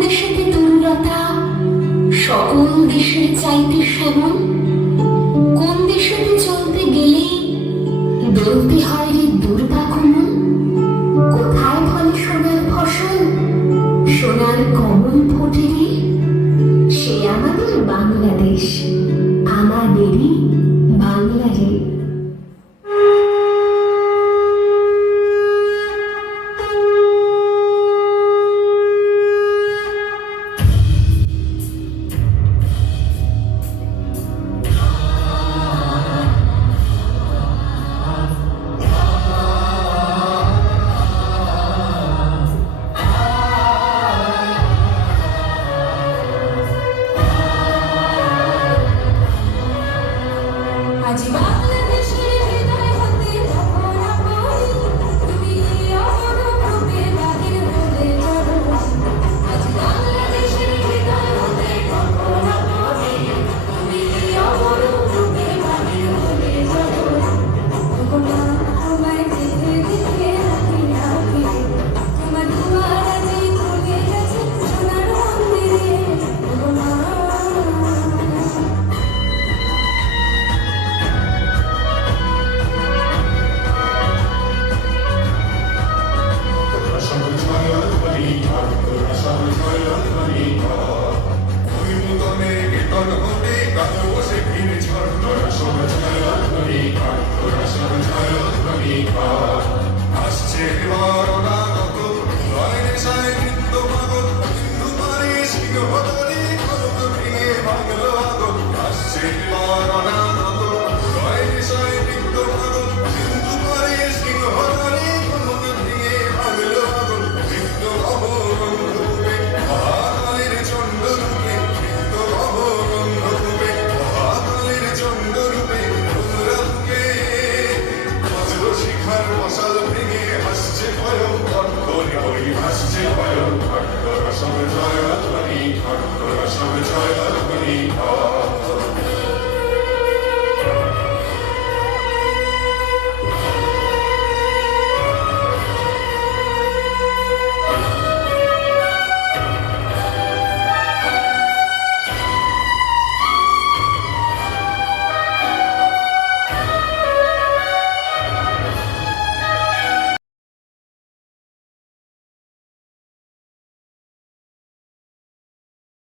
দেশেতে তরুলতা সকল দেশের চাইতে শ্যামল? কোন দেশে চলতে গেলে দলতে হয় রে দুর্গা কমল? কোথায় ফলে সোনার ফসল, সোনার কমল ফোটে রে? সে আমাদের বাংলাদেশ, আমাদেরই